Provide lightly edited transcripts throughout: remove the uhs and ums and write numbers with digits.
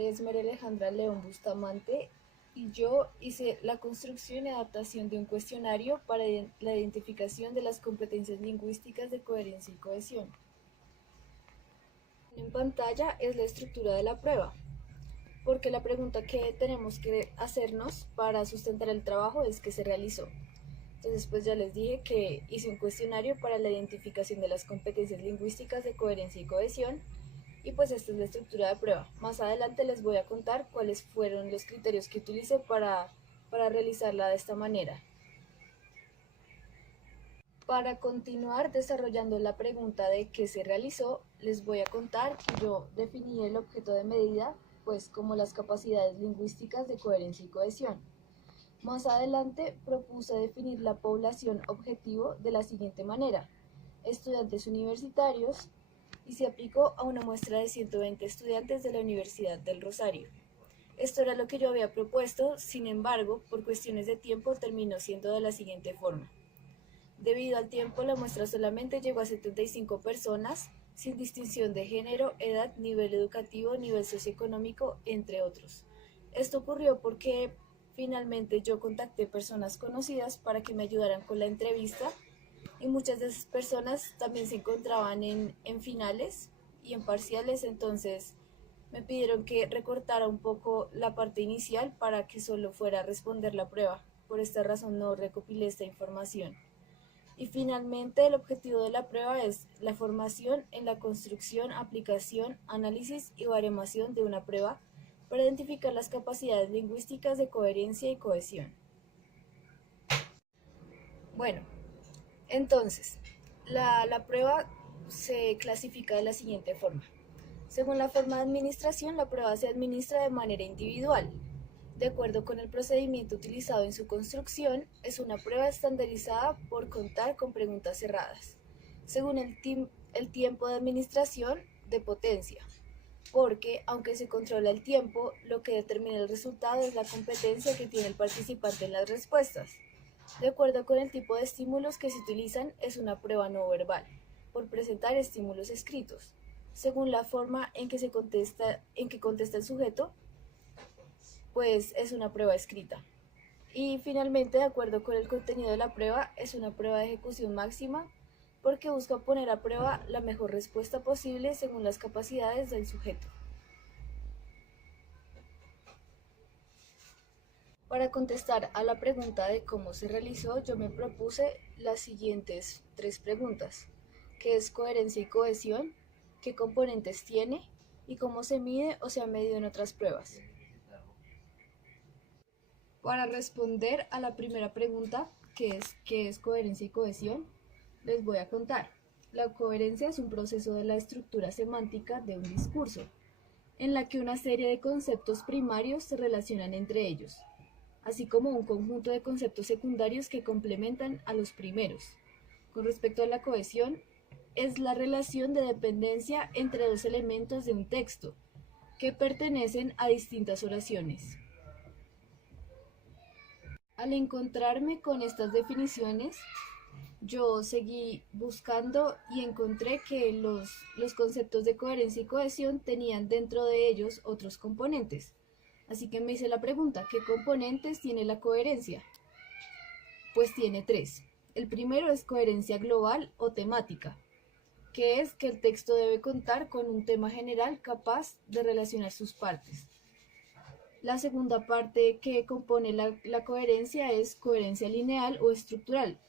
nombre es María Alejandra León Bustamante y yo hice la construcción y adaptación de un cuestionario para la identificación de las competencias lingüísticas de coherencia y cohesión. En pantalla es la estructura de la prueba, porque la pregunta que tenemos que hacernos para sustentar el trabajo es qué se realizó. Entonces, pues ya les dije que hice un cuestionario para la identificación de las competencias lingüísticas de coherencia y cohesión. Y pues esta es la estructura de prueba. Más adelante les voy a contar cuáles fueron los criterios que utilicé para realizarla de esta manera. Para continuar desarrollando la pregunta de qué se realizó, les voy a contar que yo definí el objeto de medida pues como las capacidades lingüísticas de coherencia y cohesión. Más adelante propuse definir la población objetivo de la siguiente manera: estudiantes universitarios, y se aplicó a una muestra de 120 estudiantes de la Universidad del Rosario. Esto era lo que yo había propuesto, sin embargo, por cuestiones de tiempo terminó siendo de la siguiente forma. Debido al tiempo, la muestra solamente llegó a 75 personas, sin distinción de género, edad, nivel educativo, nivel socioeconómico, entre otros. Esto ocurrió porque finalmente yo contacté personas conocidas para que me ayudaran con la entrevista y muchas de esas personas también se encontraban en finales y en parciales, entonces me pidieron que recortara un poco la parte inicial para que solo fuera a responder la prueba. Por esta razón no recopilé esta información. Y finalmente el objetivo de la prueba es la formación en la construcción, aplicación, análisis y baremación de una prueba para identificar las capacidades lingüísticas de coherencia y cohesión. Bueno, entonces, la prueba se clasifica de la siguiente forma. Según la forma de administración, la prueba se administra de manera individual. De acuerdo con el procedimiento utilizado en su construcción, es una prueba estandarizada por contar con preguntas cerradas. Según el tiempo de administración, de potencia, porque aunque se controla el tiempo, lo que determina el resultado es la competencia que tiene el participante en las respuestas. De acuerdo con el tipo de estímulos que se utilizan, es una prueba no verbal, por presentar estímulos escritos. Según la forma en que contesta el sujeto, pues es una prueba escrita. Y finalmente, de acuerdo con el contenido de la prueba, es una prueba de ejecución máxima, porque busca poner a prueba la mejor respuesta posible según las capacidades del sujeto. Para contestar a la pregunta de cómo se realizó, yo me propuse las siguientes tres preguntas: ¿qué es coherencia y cohesión? ¿Qué componentes tiene? ¿Y cómo se mide o se ha medido en otras pruebas? Para responder a la primera pregunta, ¿qué es coherencia y cohesión? Les voy a contar. La coherencia es un proceso de la estructura semántica de un discurso, en la que una serie de conceptos primarios se relacionan entre ellos, así como un conjunto de conceptos secundarios que complementan a los primeros. Con respecto a la cohesión, es la relación de dependencia entre dos elementos de un texto que pertenecen a distintas oraciones. Al encontrarme con estas definiciones, yo seguí buscando y encontré que los conceptos de coherencia y cohesión tenían dentro de ellos otros componentes. Así que me hice la pregunta: ¿qué componentes tiene la coherencia? Pues tiene tres. El primero es coherencia global o temática, que es que el texto debe contar con un tema general capaz de relacionar sus partes. La segunda parte que compone la coherencia es coherencia lineal o estructural.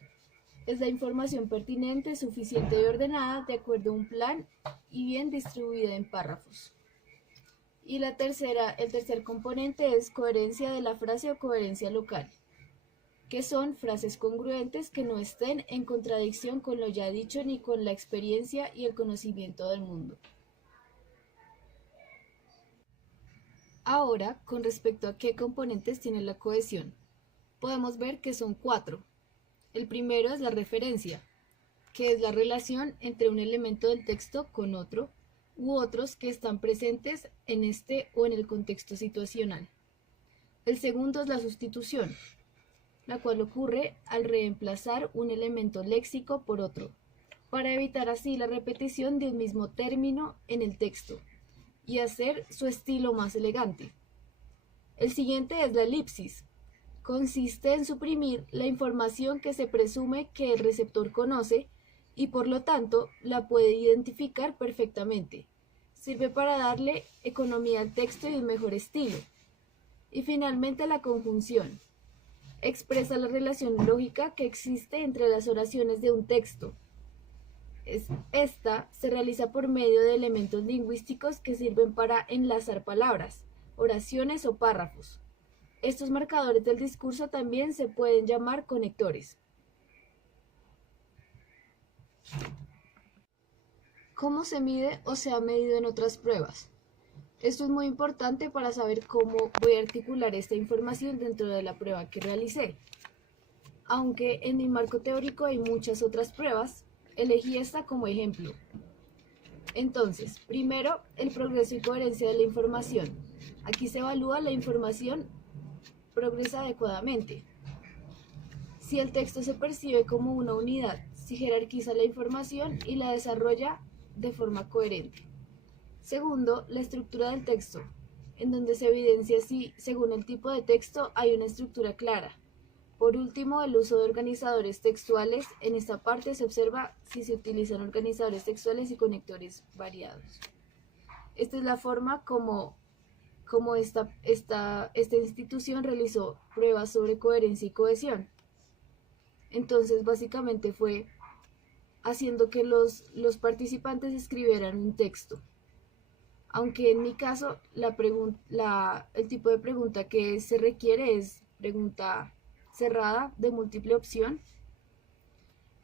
Es la información pertinente, suficiente y ordenada de acuerdo a un plan y bien distribuida en párrafos. Y el tercer componente es coherencia de la frase o coherencia local, que son frases congruentes que no estén en contradicción con lo ya dicho ni con la experiencia y el conocimiento del mundo. Ahora, con respecto a qué componentes tiene la cohesión, podemos ver que son cuatro. El primero es la referencia, que es la relación entre un elemento del texto con otro u otros que están presentes en este o en el contexto situacional. El segundo es la sustitución, la cual ocurre al reemplazar un elemento léxico por otro, para evitar así la repetición de un mismo término en el texto. y hacer su estilo más elegante. El siguiente es la elipsis. Consiste en suprimir la información que se presume que el receptor conoce y por lo tanto la puede identificar perfectamente. Sirve para darle economía al texto y un mejor estilo. Y finalmente la conjunción. Expresa la relación lógica que existe entre las oraciones de un texto. Esta se realiza por medio de elementos lingüísticos que sirven para enlazar palabras, oraciones o párrafos. Estos marcadores del discurso también se pueden llamar conectores. ¿Cómo se mide o se ha medido en otras pruebas? Esto es muy importante para saber cómo voy a articular esta información dentro de la prueba que realicé. Aunque en mi marco teórico hay muchas otras pruebas, elegí esta como ejemplo. Entonces, primero, el progreso y coherencia de la información. Aquí se evalúa la información progresa adecuadamente. Si el texto se percibe como una unidad, si jerarquiza la información y la desarrolla de forma coherente. Segundo, la estructura del texto, en donde se evidencia si, según el tipo de texto, hay una estructura clara. Por último, el uso de organizadores textuales. En esta parte se observa si se utilizan organizadores textuales y conectores variados. Esta es la forma como esta institución realizó pruebas sobre coherencia y cohesión. Entonces, básicamente fue haciendo que los participantes escribieran un texto. Aunque en mi caso, el tipo de pregunta que se requiere es pregunta cerrada de múltiple opción.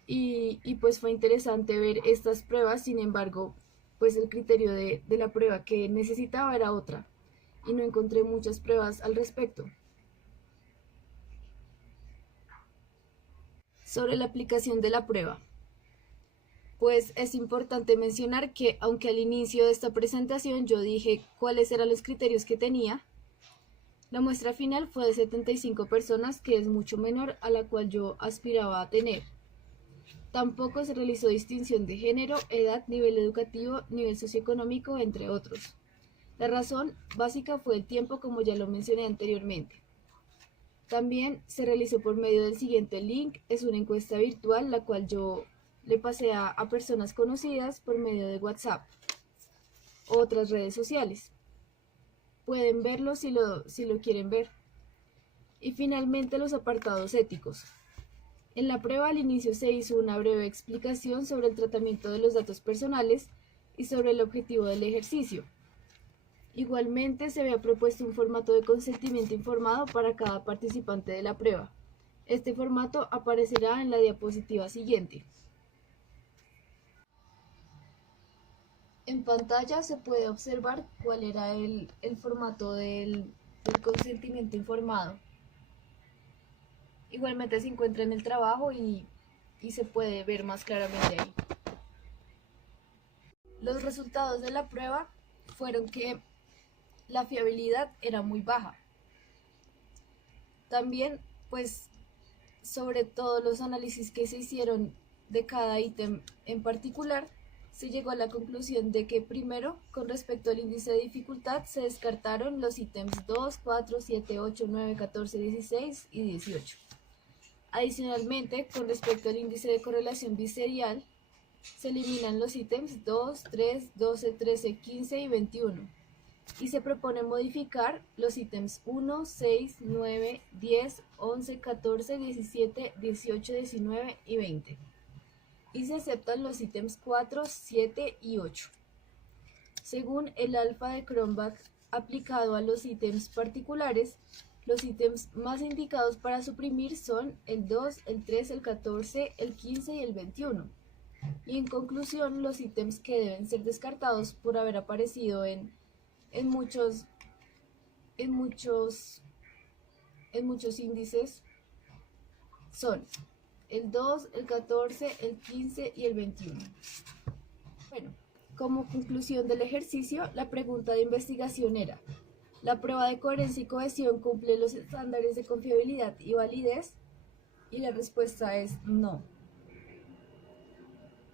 Y pues fue interesante ver estas pruebas. Sin embargo, pues el criterio de la prueba que necesitaba era otra. Y no encontré muchas pruebas al respecto. Sobre la aplicación de la prueba. Pues es importante mencionar que aunque al inicio de esta presentación yo dije cuáles eran los criterios que tenía, la muestra final fue de 75 personas, que es mucho menor a la cual yo aspiraba a tener. Tampoco se realizó distinción de género, edad, nivel educativo, nivel socioeconómico, entre otros. La razón básica fue el tiempo, como ya lo mencioné anteriormente. También se realizó por medio del siguiente link. Es una encuesta virtual, la cual yo le pasé a personas conocidas por medio de WhatsApp o otras redes sociales. Pueden verlo si lo quieren ver. Y finalmente los apartados éticos. En la prueba al inicio se hizo una breve explicación sobre el tratamiento de los datos personales y sobre el objetivo del ejercicio. Igualmente se había propuesto un formato de consentimiento informado para cada participante de la prueba. Este formato aparecerá en la diapositiva siguiente. En pantalla se puede observar cuál era el formato del consentimiento informado. Igualmente se encuentra en el trabajo y se puede ver más claramente ahí. Los resultados de la prueba fueron que la fiabilidad era muy baja. También, pues, sobre todos los análisis que se hicieron de cada ítem en particular, se llegó a la conclusión de que primero, con respecto al índice de dificultad, se descartaron los ítems 2, 4, 7, 8, 9, 14, 16 y 18. Adicionalmente, con respecto al índice de correlación biserial, se eliminan los ítems 2, 3, 12, 13, 15 y 21. Y se propone modificar los ítems 1, 6, 9, 10, 11, 14, 17, 18, 19 y 20. Y se aceptan los ítems 4, 7 y 8. Según el alfa de Cronbach aplicado a los ítems particulares, los ítems más indicados para suprimir son el 2, el 3, el 14, el 15 y el 21. Y en conclusión, los ítems que deben ser descartados por haber aparecido en muchos índices son el 2, el 14, el 15 y el 21. Bueno, como conclusión del ejercicio, la pregunta de investigación era: ¿la prueba de coherencia y cohesión cumple los estándares de confiabilidad y validez? Y la respuesta es no.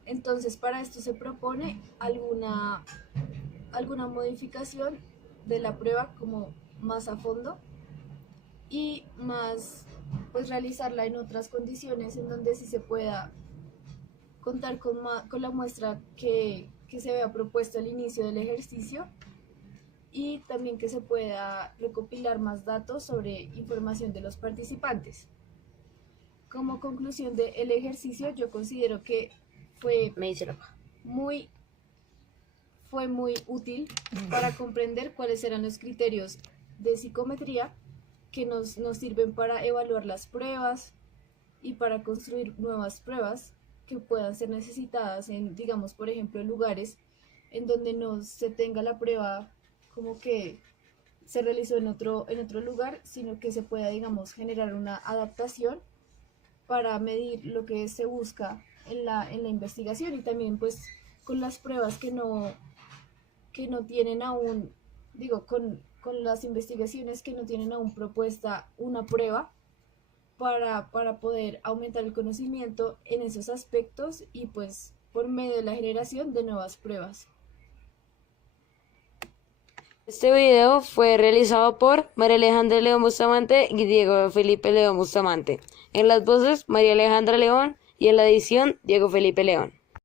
Entonces, para esto se propone alguna alguna modificación de la prueba como más a fondo y más pues realizarla en otras condiciones en donde sí se pueda contar con la muestra que se había propuesto al inicio del ejercicio y también que se pueda recopilar más datos sobre información de los participantes. Como conclusión del ejercicio, yo considero que fue muy, fue muy útil para comprender cuáles eran los criterios de psicometría que nos sirven para evaluar las pruebas y para construir nuevas pruebas que puedan ser necesitadas en, digamos, por ejemplo, lugares en donde no se tenga la prueba como que se realizó en otro lugar, sino que se pueda, digamos, generar una adaptación para medir lo que se busca en la investigación y también pues con las pruebas que no tienen aún, digo, con las investigaciones que no tienen aún propuesta una prueba para poder aumentar el conocimiento en esos aspectos y pues por medio de la generación de nuevas pruebas. Este video fue realizado por María Alejandra León Bustamante y Diego Felipe León Bustamante. En las voces, María Alejandra León y en la edición, Diego Felipe León.